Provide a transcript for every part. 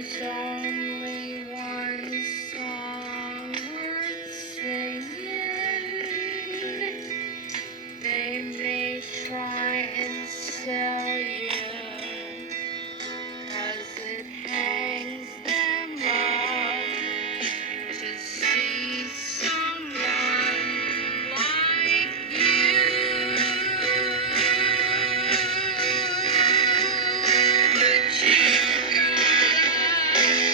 There's only one song worth singing. They may try and sell you, 'cause it hangs them up to see someone like you. But you gotta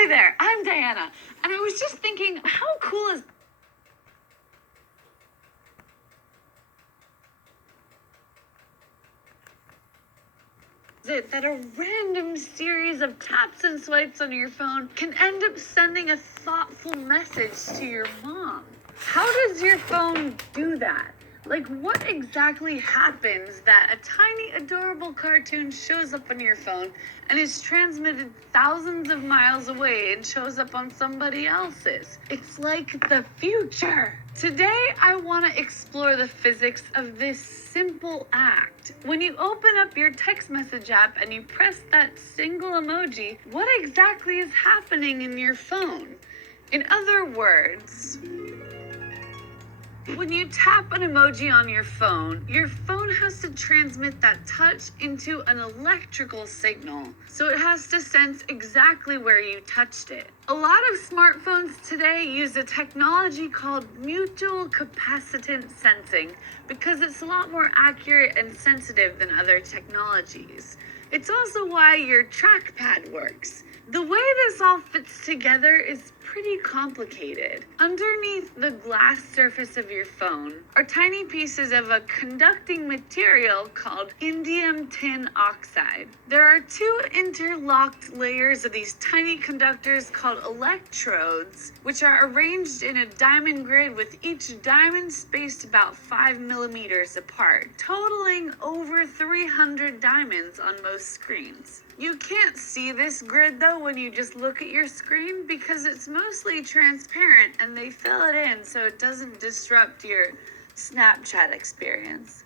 Hi there, I'm Diana, and I was just thinking, how cool is it that a random series of taps and swipes on your phone can end up sending a thoughtful message to your mom? How does your phone do that? Like, what exactly happens that a tiny, adorable cartoon shows up on your phone and is transmitted thousands of miles away and shows up on somebody else's? It's like the future. Today, I want to explore the physics of this simple act. When you open up your text message app and you press that single emoji, what exactly is happening in your phone? In other words, when you tap an emoji on your phone has to transmit that touch into an electrical signal. So it has to sense exactly where you touched it. A lot of smartphones today use a technology called mutual capacitance sensing because it's a lot more accurate and sensitive than other technologies. It's also why your trackpad works. The way this all fits together is pretty complicated. Underneath the glass surface of your phone are tiny pieces of a conducting material called indium tin oxide. There are two interlocked layers of these tiny conductors called electrodes, which are arranged in a diamond grid with each diamond spaced about 5 millimeters apart, totaling over 300 diamonds on most screens. You can't see this grid though when you just look at your screen because it's mostly transparent and they fill it in so it doesn't disrupt your Snapchat experience.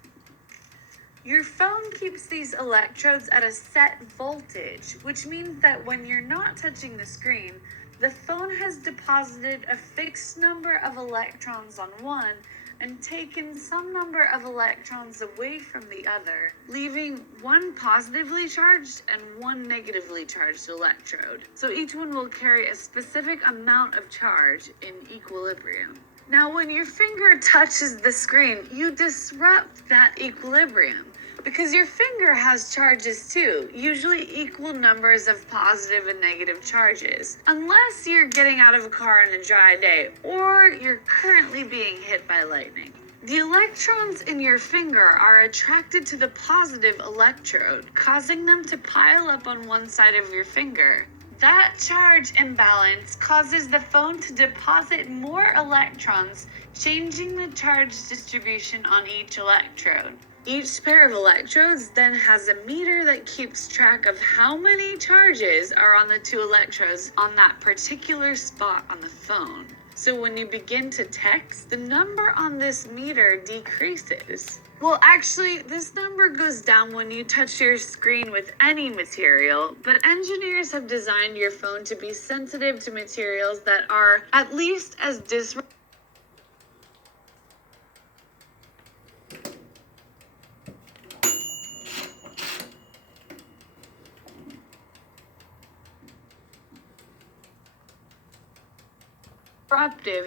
Your phone keeps these electrodes at a set voltage, which means that when you're not touching the screen, the phone has deposited a fixed number of electrons on one and taken some number of electrons away from the other, leaving one positively charged and one negatively charged electrode. So each one will carry a specific amount of charge in equilibrium. Now, when your finger touches the screen, you disrupt that equilibrium because your finger has charges too, usually equal numbers of positive and negative charges, unless you're getting out of a car on a dry day or you're currently being hit by lightning. The electrons in your finger are attracted to the positive electrode, causing them to pile up on one side of your finger. That charge imbalance causes the phone to deposit more electrons, changing the charge distribution on each electrode. Each pair of electrodes then has a meter that keeps track of how many charges are on the two electrodes on that particular spot on the phone. So when you begin to text, the number on this meter decreases. Well, actually, this number goes down when you touch your screen with any material, but engineers have designed your phone to be sensitive to materials that are at least as disruptive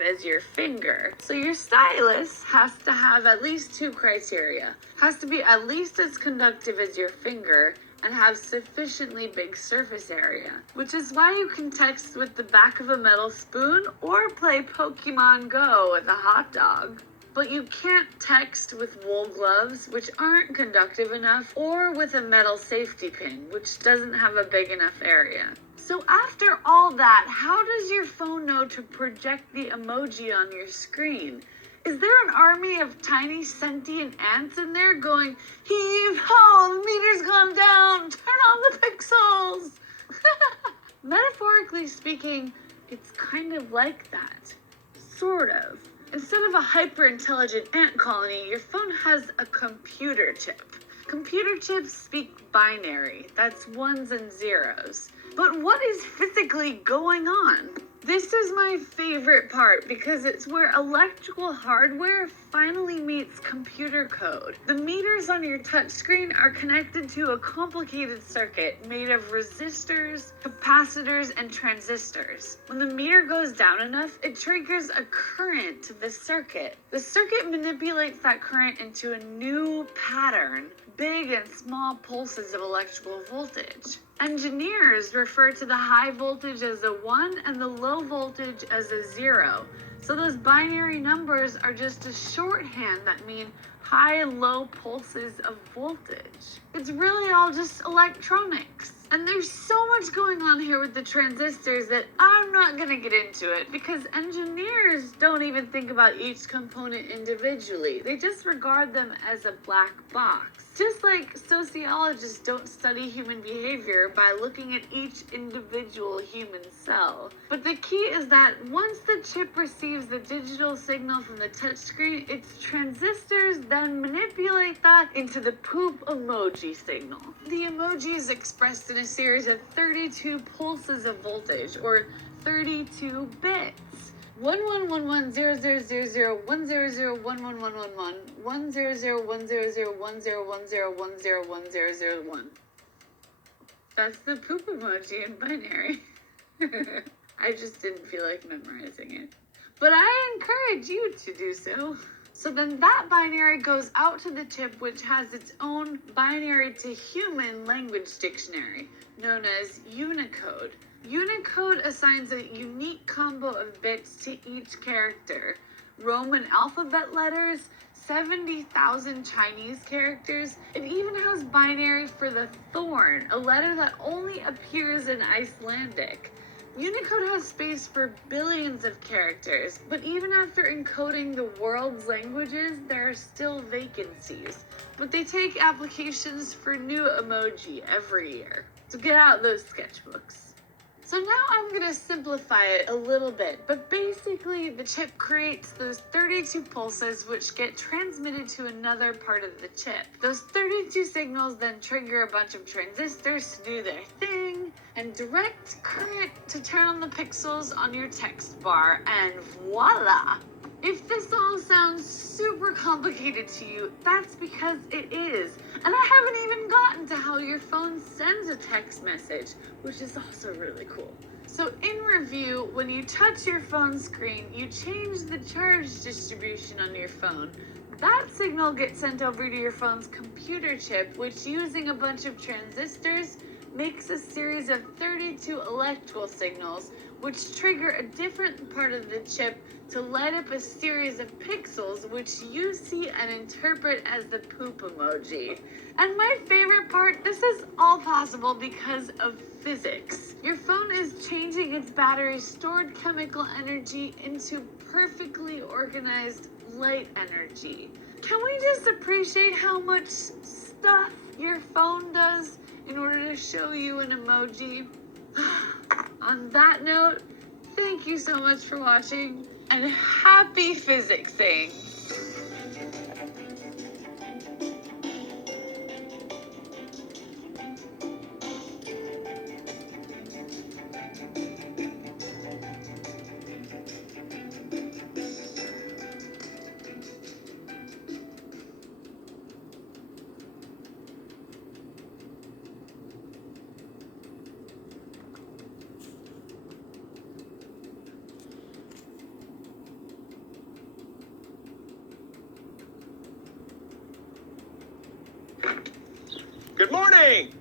as your finger. So your stylus has to have at least two criteria. Has to be at least as conductive as your finger and have sufficiently big surface area, which is why you can text with the back of a metal spoon or play Pokemon Go with a hot dog. But you can't text with wool gloves, which aren't conductive enough, or with a metal safety pin, which doesn't have a big enough area. So after all that, how does your phone know to project the emoji on your screen? Is there an army of tiny sentient ants in there going, heave ho, the meter's gone down, turn on the pixels? Metaphorically speaking, it's kind of like that. Sort of. Instead of a hyper-intelligent ant colony, your phone has a computer chip. Computer chips speak binary, that's ones and zeros. But what is physically going on? This is my favorite part because it's where electrical hardware finally meets computer code. The meters on your touchscreen are connected to a complicated circuit made of resistors, capacitors, and transistors. When the meter goes down enough, it triggers a current to the circuit. The circuit manipulates that current into a new pattern, big and small pulses of electrical voltage. Engineers refer to the high voltage as a 1 and the low voltage as a 0. So those binary numbers are just a shorthand that mean high and low pulses of voltage. It's really all just electronics. And there's so much going on here with the transistors that I'm not going to get into it because engineers don't even think about each component individually. They just regard them as a black box. Just like sociologists don't study human behavior by looking at each individual human cell. But the key is that once the chip receives the digital signal from the touchscreen, its transistors then manipulate that into the poop emoji signal. The emoji is expressed in a series of 32 pulses of voltage, or 32 bits. 11110000111111001001010101010101. That's the poop emoji in binary. I just didn't feel like memorizing it. But I encourage you to do so. So then that binary goes out to the chip, which has its own binary to human language dictionary, known as Unicode. Unicode assigns a unique combo of bits to each character. Roman alphabet letters, 70,000 Chinese characters. It even has binary for the thorn, a letter that only appears in Icelandic. Unicode has space for billions of characters, but even after encoding the world's languages, there are still vacancies. But they take applications for new emoji every year. So get out those sketchbooks. So now I'm going to simplify it a little bit, but basically the chip creates those 32 pulses which get transmitted to another part of the chip. Those 32 signals then trigger a bunch of transistors to do their thing, and direct current to turn on the pixels on your text bar, and voila! If this all sounds super complicated to you, that's because it is. And I haven't even gotten to how your phone sends a text message, which is also really cool. So in review, when you touch your phone screen, you change the charge distribution on your phone. That signal gets sent over to your phone's computer chip, which using a bunch of transistors makes a series of 32 electrical signals, which trigger a different part of the chip to light up a series of pixels, which you see and interpret as the poop emoji. And my favorite part, this is all possible because of physics. Your phone is changing its battery's stored chemical energy into perfectly organized light energy. Can we just appreciate how much stuff your phone does in order to show you an emoji? On that note, thank you so much for watching, and happy physicsing! Good morning!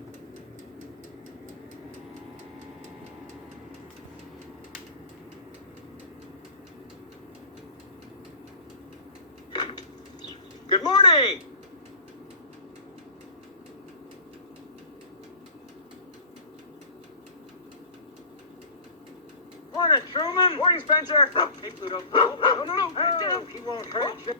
Good morning! Morning, Truman! Morning, Spencer! Hey, Pluto. No. He won't hurt you.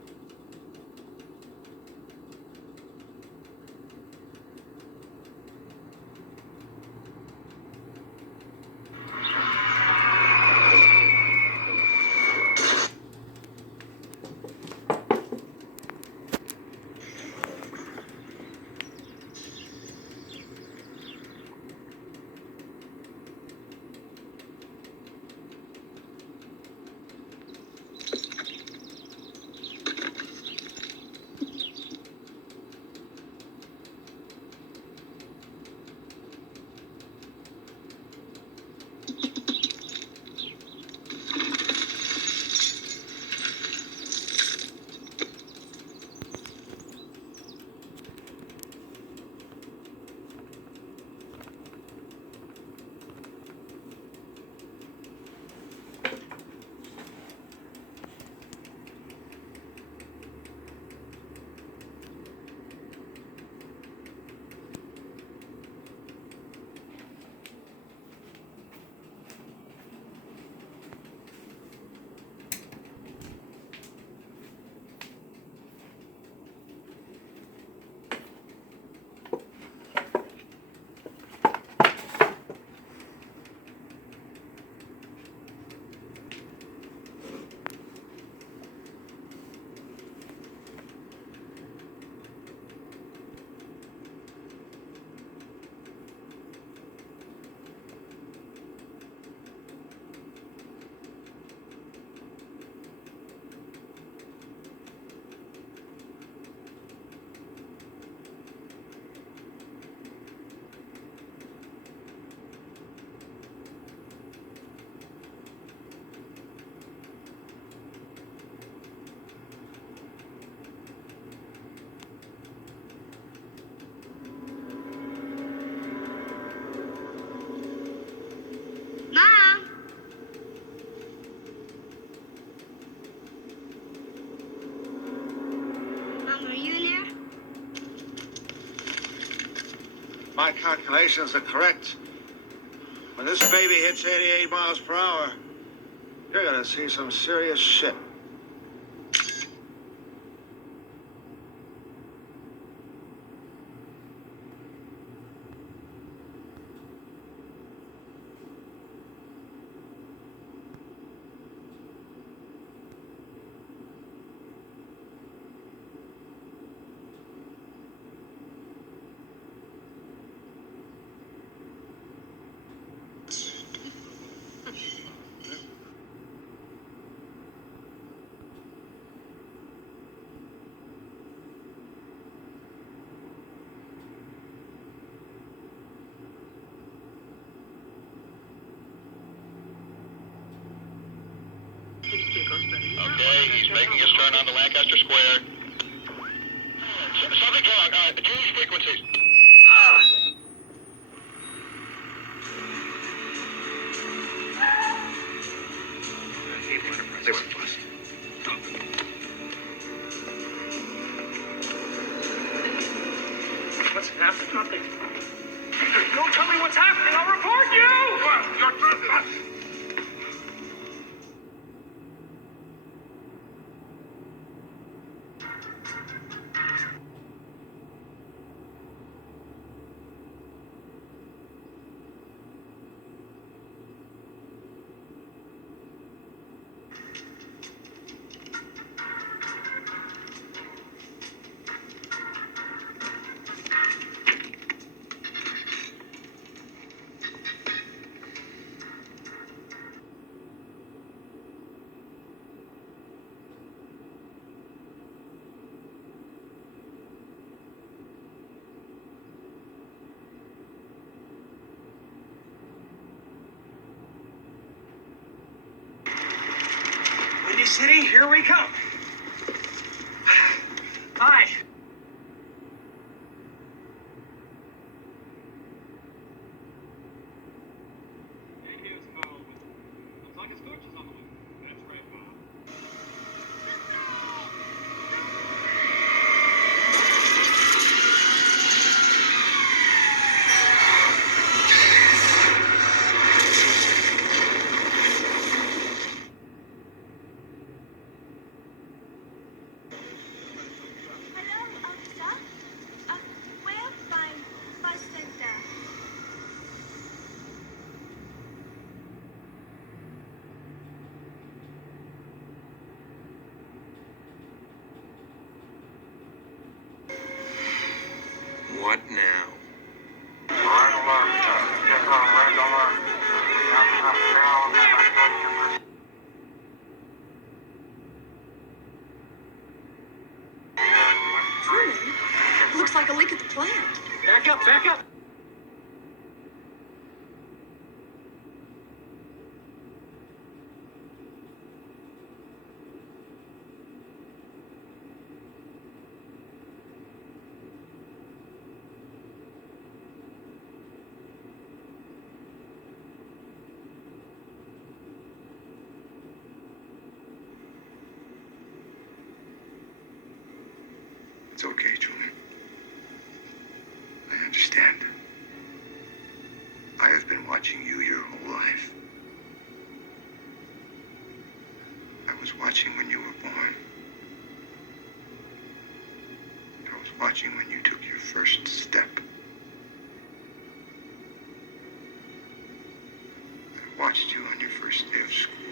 If my calculations are correct, when this baby hits 88 miles per hour, you're gonna see some serious shit. Okay, he's making his turn on the Lancaster Square. Something's wrong. Change frequencies. They were fussed. What's happening? Nothing. Don't tell me what's happening. I'll report you. Your turn. City, here we come. Hi. What now? Looks like a leak at the plant. Back up, back up. It's okay, Julian. I understand. I have been watching you your whole life. I was watching when you were born. I was watching when you took your first step. I watched you on your first day of school.